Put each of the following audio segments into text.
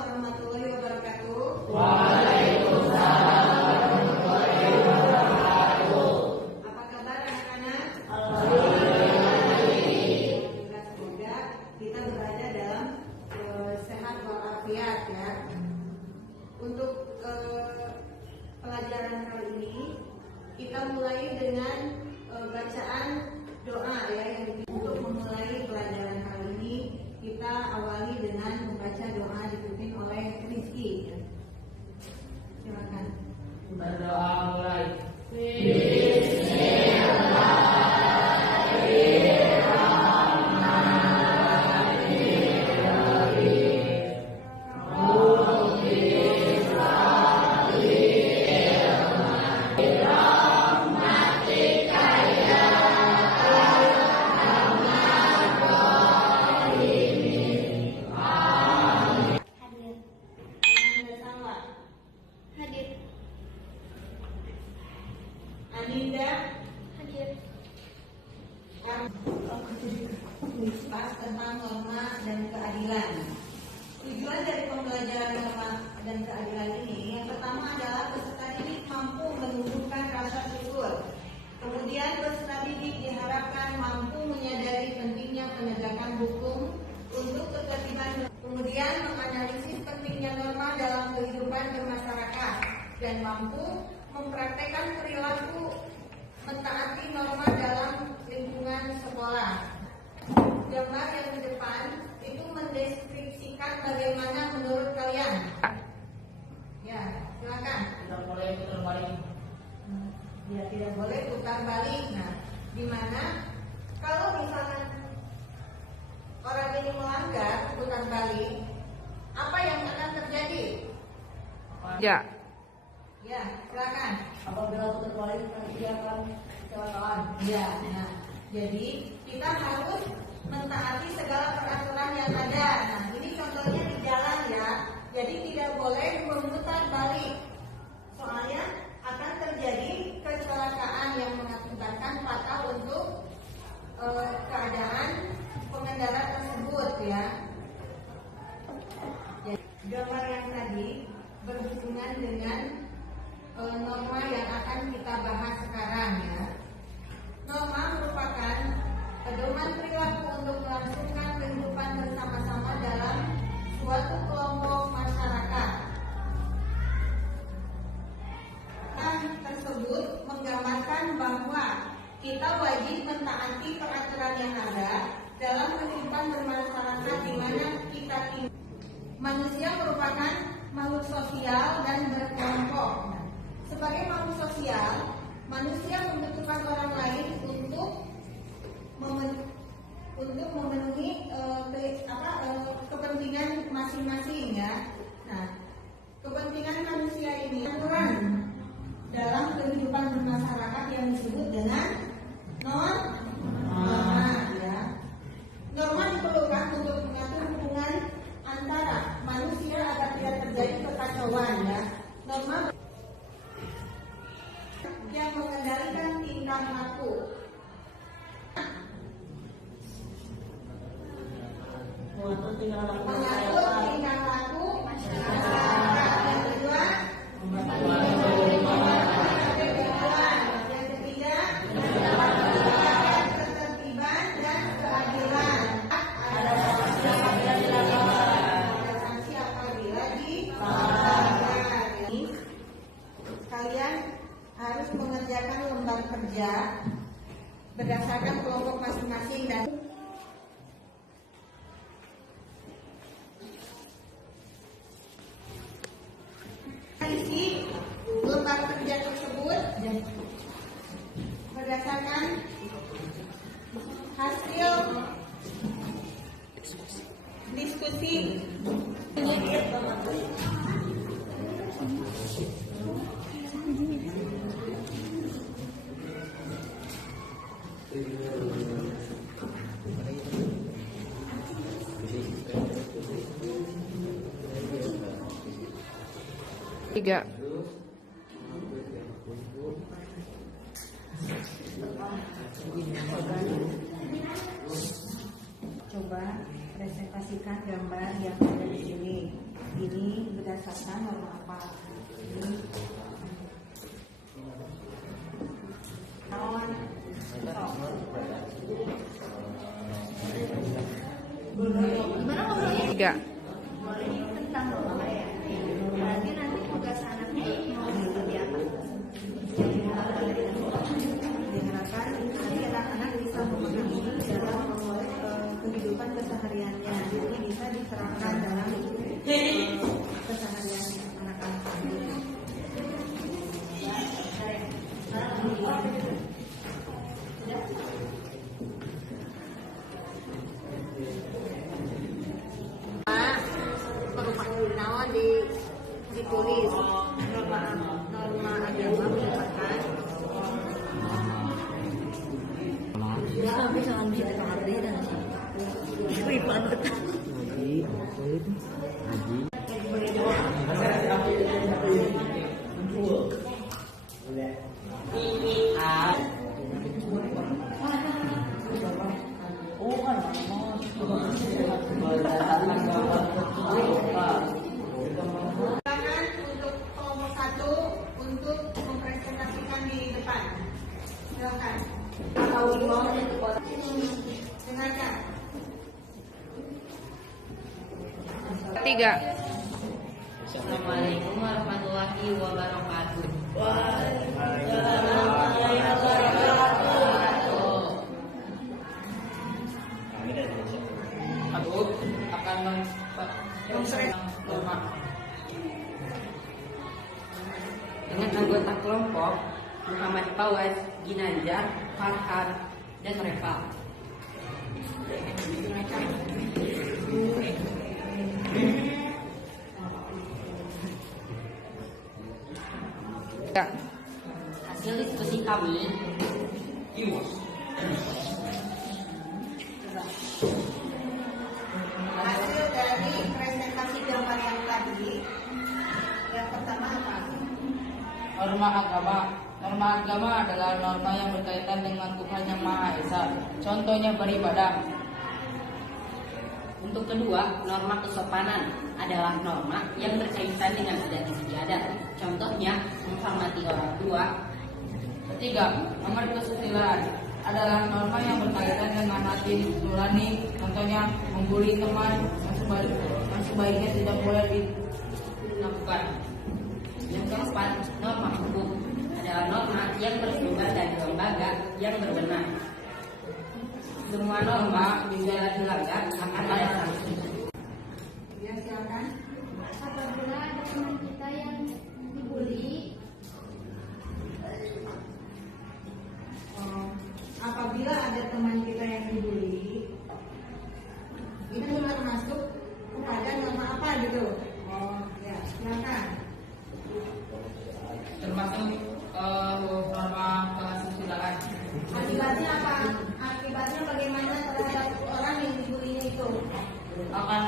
warahmatullahi wabarakatuh. Waalaikumsalam warahmatullahi wabarakatuh. Apa kabar anak-anak? Alhamdulillah. Semoga kita berada dalam sehat walafiat ya. Untuk pelajaran kali ini kita mulai dengan bacaan doa ya. Untuk memulai pelajaran kali ini kita awali dengan membaca doa dipimpin oleh Rizky. Silakan. Berdoa mulai. Aninda bahas tentang norma dan keadilan. Tujuan dari pembelajaran norma dan keadilan ini yang pertama adalah peserta didik mampu menumbuhkan rasa syukur. Kemudian peserta didik diharapkan mampu menyadari pentingnya penegakan hukum untuk ketertiban. Kemudian menganalisis pentingnya norma dalam kehidupan bermasyarakat dan mampu mempraktekkan perilaku mentaati norma dalam lingkungan sekolah. Gambar yang di depan itu mendeskripsikan bagaimana menurut kalian. Ya, silakan. Tidak boleh putar balik. Ya, tidak boleh putar balik. Nah, gimana kalau misalkan orang ini melanggar putar balik, apa yang akan terjadi? Ya. Ya, silakan. Apabila putar balik nanti akan kecelakaan. Ya, nah, jadi kita harus mentaati segala peraturan yang ada. Nah, ini contohnya di jalan ya. Jadi tidak boleh memutar balik. Soalnya akan terjadi kecelakaan yang mengakibatkan fatal untuk keadaan pengendara tersebut ya. Jadi, gambar yang tadi berhubungan dengan norma yang akan kita bahas sekarang ya. Norma merupakan pedoman perilaku untuk melangsungkan kehidupan bersama-sama dalam suatu kelompok masyarakat. Tersebut menggambarkan bahwa kita wajib mentaati peraturan yang ada dalam kehidupan bermasyarakat di mana kita tinggal. Manusia merupakan makhluk sosial dan berkelompok. Sebagai makhluk sosial, manusia membutuhkan orang lain untuk memenuhi kepentingan masing-masing ya. Nah, kepentingan manusia ini aturan dalam kehidupan bermasyarakat yang disebut dengan norma ya. Norma diperlukan untuk mengatur hubungan antara manusia agar tidak terjadi kekacauan ya. Norma yang mengendalikan tingkah laku. Mengatur tingkah laku masyarakat. Yang kedua, yang ketiga, ketertiban dan keadilan. Ada sanksi apabila dilanggar. Kalian harus mengerjakan lembar kerja berdasarkan kelompok masing-masing dan isi lembar kerja tersebut berdasarkan hasil diskusi. Tiga. Coba presentasikan gambar yang ada di sini. Ini 3. Tentang norma ya. Berarti nanti tugas anaknya mau seperti apa? Diharapkan nanti anak-anak bisa memahami dalam kehidupan kesehariannya. Ini bisa diterapkan dalam keseharian anak-anak. Perumahan ditulis norma agama merupakan Bisa ngambil kita ngerti dan sih. Banget. Silakan untuk kelompok 1 untuk mempresentasikan di depan. Silakan. Dengarkan. 3. Assalamualaikum warahmatullahi wabarakatuh. Aku akan norma dengan anggota kelompok Muhammad Fawaz, Ginanjar, Farhan, dan Reva. Ya. Hasil diskusi kami Hasil dari presentasi gambar yang tadi, yang pertama apa? norma agama. Norma agama adalah norma yang berkaitan dengan Tuhan Yang Maha Esa. Contohnya beribadah. Untuk kedua, norma kesopanan adalah norma yang berkaitan dengan adat istiadat. Contohnya menghormati orang tua. Ketiga, nomor kesusilaan adalah norma yang berkaitan dengan hati nurani. Contohnya membuli teman, yang sebaiknya tidak boleh dilakukan. Yang keempat, norma hukum adalah norma yang bersumber dari lembaga yang berwenang. Semua norma bila dilanggar akan ada sanksi. Ya, silakan. Apabila ada teman kita yang dibully, Apabila ada teman kita yang dibully, itu termasuk kepada norma apa gitu? Ya, silakan. Termasuk norma kesusilaan. Akibatnya apa? Akibatnya bagaimana terhadap orang yang dibulinya itu? Akan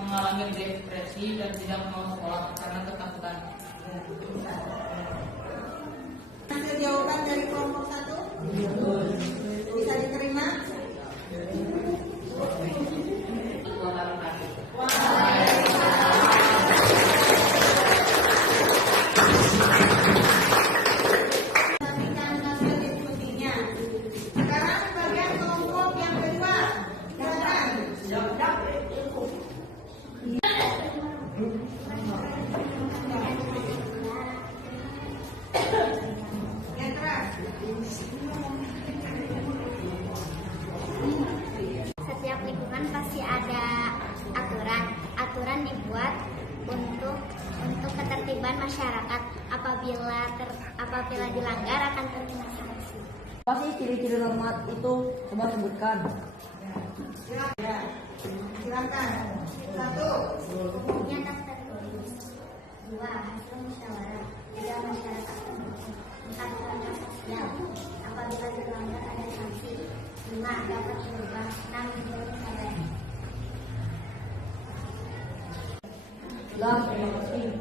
mengalami depresi dan tidak mau sekolah karena ketakutan. Hasil jawaban dari kelompok 1 bisa diterima? Sampaikan hasil diskusinya. Sekarang bagian kelompok yang kedua. Silakan. Yang keras. setiap lingkungan pasti ada aturan. Aturan dibuat untuk ketertiban masyarakat. Apabila dilanggar akan terkena sanksi. Apa sih ciri-ciri norma itu? Coba sebutkan. Silakan. 1. Hukumnya tak tertulis. 2. Hasil musyawarah. 3. Masyarakat pendukung. 4. Langkah sosial. Apabila dilanggar ada sanksi. 5. Dapat berubah. 6. Menjadi sadar. Terima kasih.